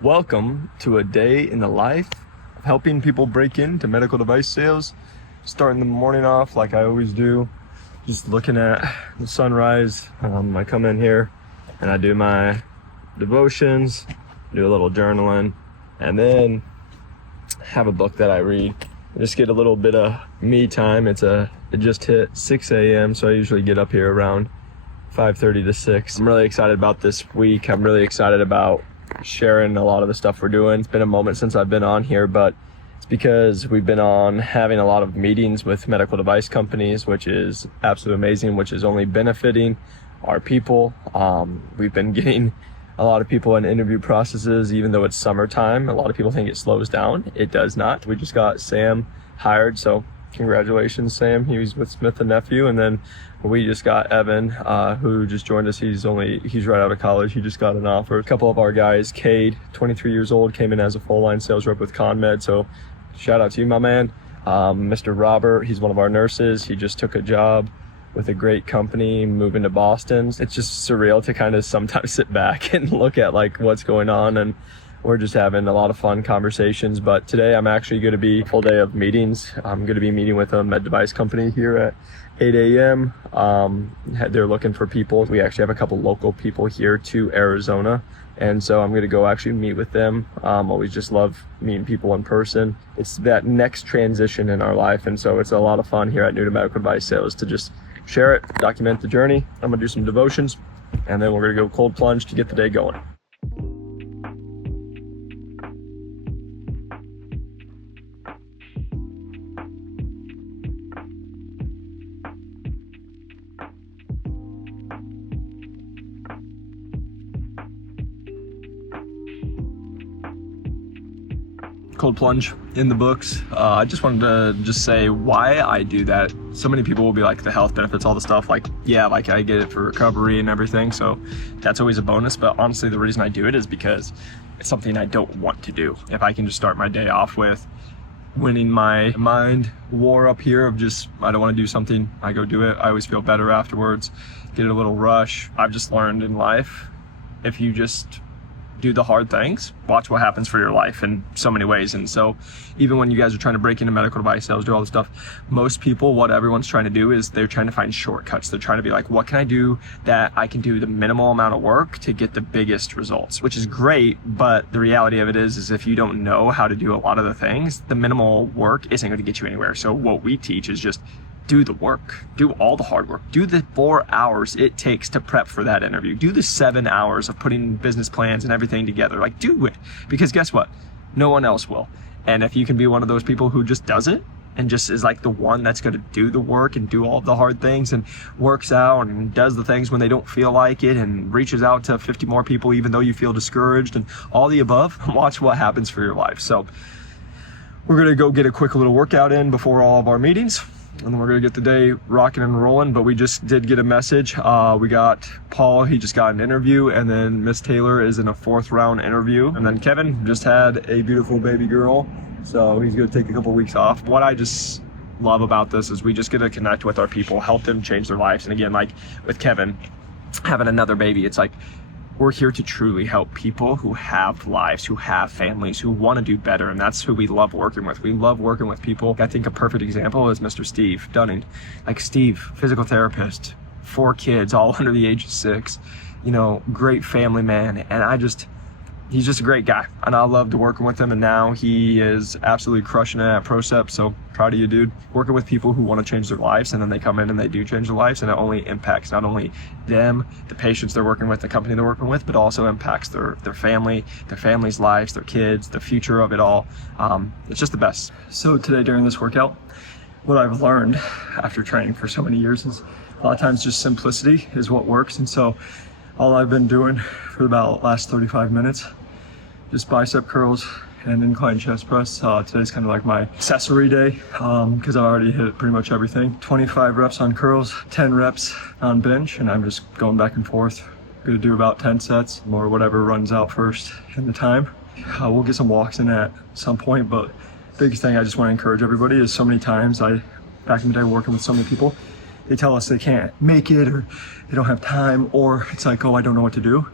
Welcome to a day in the life of helping people break into medical device sales. Starting the morning off like I always do, just looking at the sunrise. I come in here and I do my devotions, do a little journaling, and then have a book that I read. Just get a little bit of me time. It just hit 6 a.m. so I usually get up here around 5:30 to 6. I'm really excited about this week. I'm really excited about sharing a lot of the stuff we're doing. It's been a moment since I've been on here, but it's because we've been on having a lot of meetings with medical device companies, which is absolutely amazing, which is only benefiting our people. We've been getting a lot of people in interview processes, even though it's summertime. A lot of people think it slows down. It does not. We just got Sam hired, so congratulations, Sam. He was with Smith & Nephew, and then we just got Evan, who just joined us. He's right out of college. He just got an offer. A couple of our guys, Cade, 23 years old, came in as a full line sales rep with ConMed. So shout out to you, my man. Mr. Robert, he's one of our nurses. He just took a job with a great company, moving to Boston. It's just surreal to kind of sometimes sit back and look at like what's going on, and we're just having a lot of fun conversations. But today I'm actually going to be a full day of meetings. I'm going to be meeting with a med device company here at 8 a.m. They're looking for people. We actually have a couple local people here to Arizona, and so I'm going to go actually meet with them. Always just love meeting people in person. It's that next transition in our life, and so it's a lot of fun here at New to Medical Device Sales to just share it, document the journey. I'm going to do some devotions, and then we're going to go cold plunge to get the day going. Cold plunge in the books. I just wanted to say why I do that. So many people will be like, the health benefits, all the stuff, like, yeah, like I get it for recovery and everything, so that's always a bonus. But honestly, the reason I do it is because it's something I don't want to do. If I can just start my day off with winning my mind war up here of just, I don't want to do something, I go do it. I always feel better afterwards, get a little rush. I've just learned in life, if you just do the hard things, watch what happens for your life in so many ways. And so even when you guys are trying to break into medical device sales, do all this stuff, most people, what everyone's trying to do is they're trying to find shortcuts. They're trying to be like, what can I do that I can do the minimal amount of work to get the biggest results, which is great. But the reality of it is if you don't know how to do a lot of the things, the minimal work isn't going to get you anywhere. So what we teach is just do the work, do all the hard work, do the 4 hours it takes to prep for that interview, do the 7 hours of putting business plans and everything together. Like, do it, because guess what? No one else will. And if you can be one of those people who just does it and just is like the one that's going to do the work and do all the hard things and works out and does the things when they don't feel like it and reaches out to 50 more people even though you feel discouraged and all the above, watch what happens for your life. So we're going to go get a quick little workout in before all of our meetings, and then we're going to get the day rocking and rolling. But we just did get a message. We got Paul, he just got an interview, and then Miss Taylor is in a 4th round interview. And then Kevin just had a beautiful baby girl, so he's going to take a couple weeks off. What I just love about this is we just get to connect with our people, help them change their lives. And again, like with Kevin having another baby, it's like, we're here to truly help people who have lives, who have families, who want to do better, and that's who we love working with. We love working with people. I think a perfect example is Mr. Steve Dunning. Like Steve, physical therapist, 4 kids, all under the age of 6, great family man, and he's just a great guy, and I loved working with him, and now he is absolutely crushing it at Procept. So proud of you, dude. Working with people who want to change their lives, and then they come in and they do change their lives, and it only impacts not only them, the patients they're working with, the company they're working with, but also impacts their family, their family's lives, their kids, the future of it all. It's just the best. So today during this workout, what I've learned after training for so many years is a lot of times just simplicity is what works. And so all I've been doing for about the last 35 minutes, just bicep curls and incline chest press. Today's kind of like my accessory day because I already hit pretty much everything. 25 reps on curls, 10 reps on bench, and I'm just going back and forth. Gonna do about 10 sets or whatever runs out first in the time. We'll get some walks in at some point, but biggest thing I just want to encourage everybody is so many times back in the day working with so many people, they tell us they can't make it or they don't have time, or it's like, oh, I don't know what to do.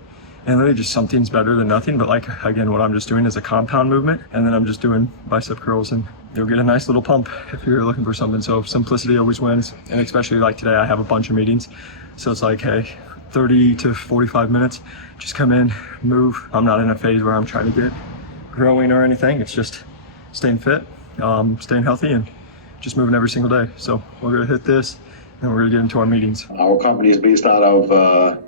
And literally just something's better than nothing. But like, again, what I'm just doing is a compound movement, and then I'm just doing bicep curls, and you'll get a nice little pump if you're looking for something. So simplicity always wins. And especially like today, I have a bunch of meetings. So it's like, hey, 30 to 45 minutes, just come in, move. I'm not in a phase where I'm trying to get growing or anything. It's just staying fit, staying healthy, and just moving every single day. So we're gonna hit this, and we're gonna get into our meetings. Our company is based out of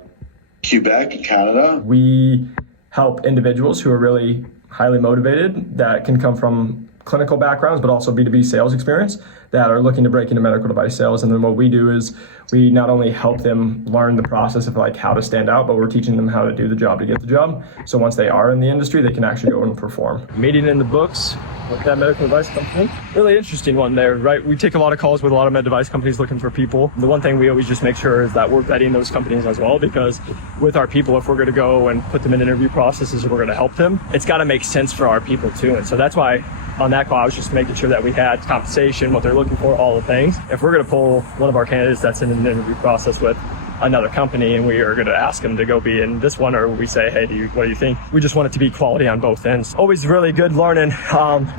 Quebec, Canada. We help individuals who are really highly motivated, that can come from clinical backgrounds, but also B2B sales experience, that are looking to break into medical device sales. And then what we do is we not only help them learn the process of like how to stand out, but we're teaching them how to do the job to get the job. So once they are in the industry, they can actually go and perform. Meeting in the books with that medical device company. Really interesting one there, right? We take a lot of calls with a lot of med device companies looking for people. The one thing we always just make sure is that we're vetting those companies as well, because with our people, if we're gonna go and put them in interview processes or we're gonna help them, it's gotta make sense for our people too. And so that's why on that call, I was just making sure that we had compensation, what they're looking for, all the things. If we're gonna pull one of our candidates that's in an interview process with another company and we are going to ask them to go be in this one, or we say, hey, what do you think? We just want it to be quality on both ends. Always really good learning,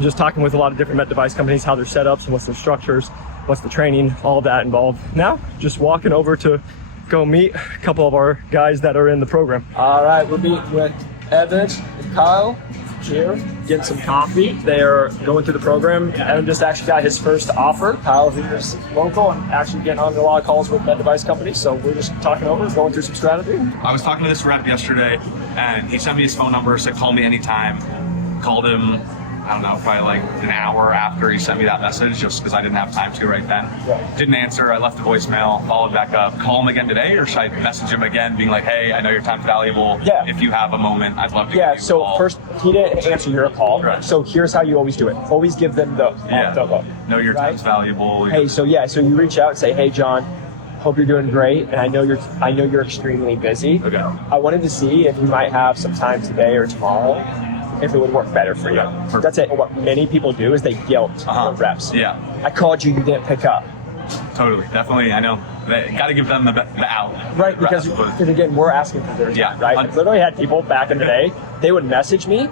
just talking with a lot of different med device companies, how their setups and what's their structures, what's the training, all of that involved. Now, just walking over to go meet a couple of our guys that are in the program. All right, we're meeting with Evan and Kyle here, getting some coffee. They're going through the program. Evan just actually got his first offer. Kyle, who's local and actually getting on a lot of calls with med device companies. So we're just talking over, going through some strategy. I was talking to this rep yesterday, and he sent me his phone number, said call me anytime. Called him, I don't know, probably like an hour after he sent me that message, just because I didn't have time to right then. Right. Didn't answer. I left a voicemail, followed back up. Call him again today, or should I message him again, being like, hey, I know your time's valuable. Yeah. If you have a moment, I'd love to Yeah, give you a so call. first, he didn't answer your call. Right. So here's how you always do it. Always give them the look. Know your Right? time's valuable. Hey, so you reach out and say, hey, John, hope you're doing great, and I know you're extremely busy. Okay. I wanted to see if you might have some time today or tomorrow, if it would work better for you. That's it. What many people do is they guilt the reps. Yeah. I called you didn't pick up. Totally. Definitely. I know. Got to give them the out. Right, because again, we're asking for their time, Yeah. right? I've literally had people back in the day, they would message me,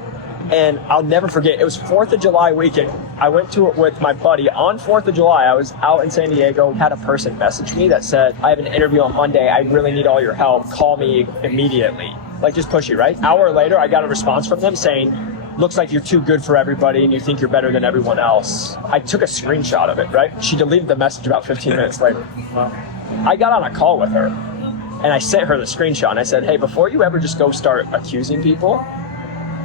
and I'll never forget, it was 4th of July weekend. I went to it with my buddy on 4th of July. I was out in San Diego, had a person message me that said, I have an interview on Monday. I really need all your help. Call me immediately. Like, just pushy, right? Hour later, I got a response from them saying, looks like you're too good for everybody and you think you're better than everyone else. I took a screenshot of it, right? She deleted the message about 15 minutes later. I got on a call with her and I sent her the screenshot and I said, hey, before you ever just go start accusing people,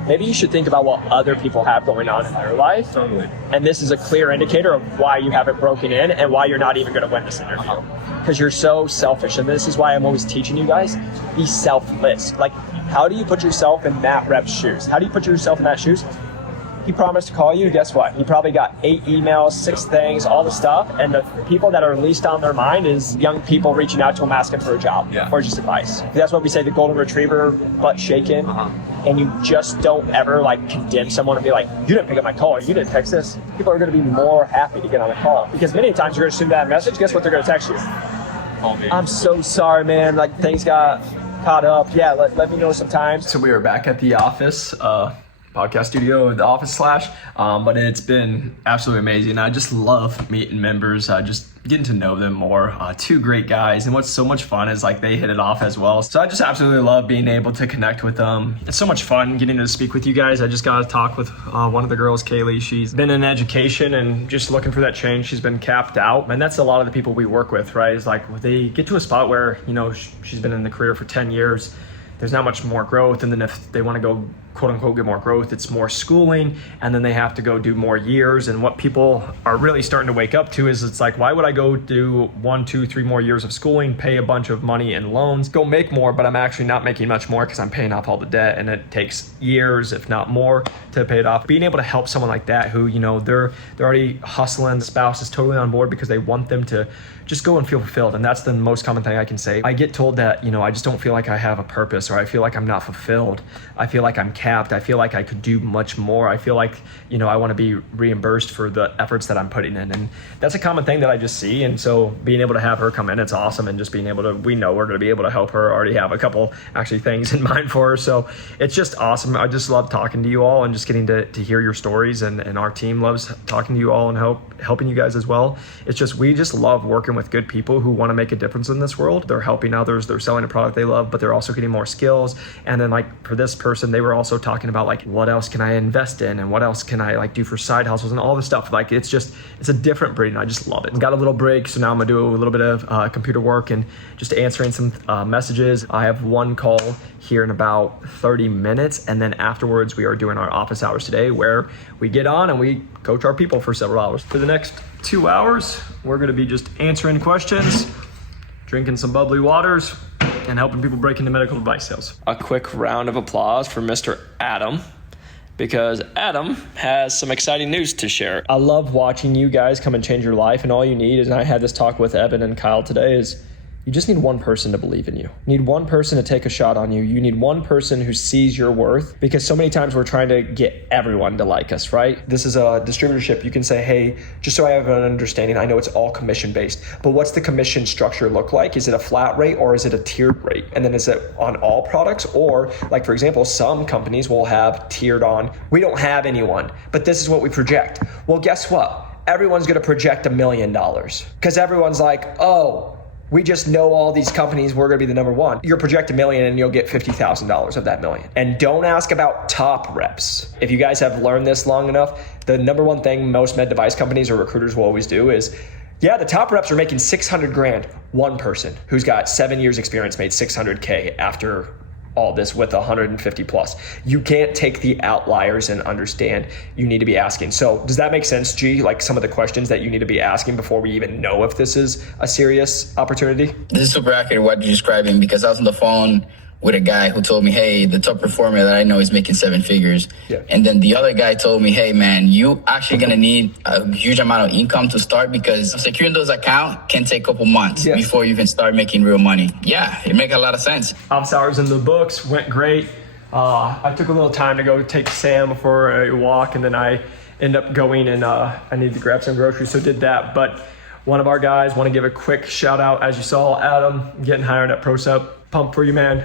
maybe you should think about what other people have going on in their life. Totally. And this is a clear indicator of why you haven't broken in and why you're not even going to win this interview. Because you're so selfish. And this is why I'm always teaching you guys, be selfless. Like, how do you put yourself in that rep's shoes? How do you put yourself in that shoes? He promised to call you. Guess what? He probably got 8 emails, 6 things, all the stuff. And the people that are least on their mind is young people reaching out to him asking for a job or just advice. That's what we say, the golden retriever, butt shaking. And you just don't ever like condemn someone and be like, you didn't pick up my call, or you didn't text this. People are going to be more happy to get on a call, because many times you're going to send that message. Guess what? They're going to text you. I'm so sorry, man. Like, things got caught up. Yeah, let me know sometimes. So we are back at the office, podcast studio, the office slash, but it's been absolutely amazing. I just love meeting members, just getting to know them more. 2 great guys, and what's so much fun is like they hit it off as well. So I just absolutely love being able to connect with them. It's so much fun getting to speak with you guys. I just got to talk with one of the girls, Kaylee. She's been in education and just looking for that change. She's been capped out, and that's a lot of the people we work with, right? Is like they get to a spot where, you know, she's been in the career for 10 years. There's not much more growth, and then if they want to go quote unquote get more growth, it's more schooling, and then they have to go do more years. And what people are really starting to wake up to is it's like, why would I go do 1, 2, 3 more years of schooling, pay a bunch of money in loans, go make more, but I'm actually not making much more because I'm paying off all the debt, and it takes years, if not more, to pay it off. Being able to help someone like that who, you know, they're already hustling, the spouse is totally on board because they want them to just go and feel fulfilled. And that's the most common thing I can say. I get told that, you know, I just don't feel like I have a purpose, or I feel like I'm not fulfilled. I feel like I'm capped. I feel like I could do much more. I feel like, I want to be reimbursed for the efforts that I'm putting in. And that's a common thing that I just see. And so being able to have her come in, it's awesome. And just being able to, we know we're going to be able to help her. Already have a couple actually things in mind for her. So it's just awesome. I just love talking to you all and just getting to hear your stories. And our team loves talking to you all and helping you guys as well. It's just, we just love working with good people who want to make a difference in this world. They're helping others. They're selling a product they love, but they're also getting more skills. And then like for this person, they were also talking about like, what else can I invest in? And what else can I like do for side hustles and all this stuff. Like, it's a different breed and I just love it. Got a little break. So now I'm gonna do a little bit of computer work and just answering some messages. I have one call here in about 30 minutes. And then afterwards we are doing our office hours today where we get on and we coach our people for several hours. For the next 2 hours, we're gonna be just answering questions, drinking some bubbly waters, and helping people break into medical device sales. A quick round of applause for Mr. Adam, because Adam has some exciting news to share. I love watching you guys come and change your life, and all you need is, and I had this talk with Evan and Kyle today, is you just need one person to believe in you. You need one person to take a shot on you. You need one person who sees your worth, because so many times we're trying to get everyone to like us, right? This is a distributorship. You can say, hey, just so I have an understanding, I know it's all commission based, but what's the commission structure look like? Is it a flat rate or is it a tiered rate? And then is it on all products? Or like, for example, some companies will have tiered on, we don't have anyone, but this is what we project. Well, guess what? Everyone's gonna project $1 million because everyone's like, oh, we just know all these companies, we're gonna be the number one. You're projecting $1 million and you'll get $50,000 of that $1 million. And don't ask about top reps. If you guys have learned this long enough, the number one thing most med device companies or recruiters will always do is, yeah, the top reps are making 600 grand. One person who's got 7 years experience made 600K after all this with 150 plus. You can't take the outliers and understand. You need to be asking. So does that make sense, G? Like some of the questions that you need to be asking before we even know if this is a serious opportunity? This is super accurate what you're describing, because I was on the phone with a guy who told me, hey, the top performer that I know is making 7 figures. Yeah. And then the other guy told me, hey man, you actually gonna need a huge amount of income to start, because securing those accounts can take a couple months before you can start making real money. Yeah, it makes a lot of sense. Office hours in the books went great. I took a little time to go take Sam for a walk, and then I ended up going and I needed to grab some groceries, so did that. But one of our guys, want to give a quick shout out, as you saw, Adam getting hired at ProSep. Pumped for you, man.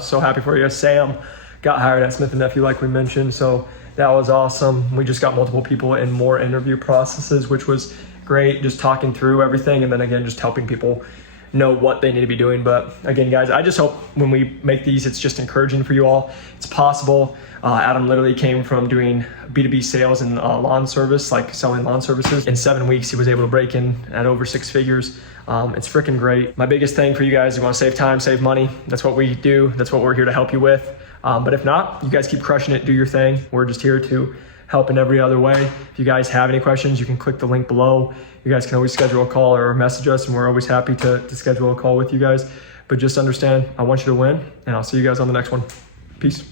So happy for you. Sam got hired at Smith & Nephew, like we mentioned, so that was awesome. We just got multiple people in more interview processes, which was great, just talking through everything, and then again, just helping people know what they need to be doing. But again, guys, I just hope when we make these, it's just encouraging for you all. It's possible. Adam literally came from doing B2B sales and lawn service, like selling lawn services. In 7 weeks, he was able to break in at over 6 figures. It's freaking great. My biggest thing for you guys, you want to save time, save money. That's what we do. That's what we're here to help you with. But if not, you guys keep crushing it, do your thing. We're just here to help in every other way. If you guys have any questions, you can click the link below. You guys can always schedule a call or message us, and we're always happy to schedule a call with you guys. But just understand, I want you to win, and I'll see you guys on the next one. Peace.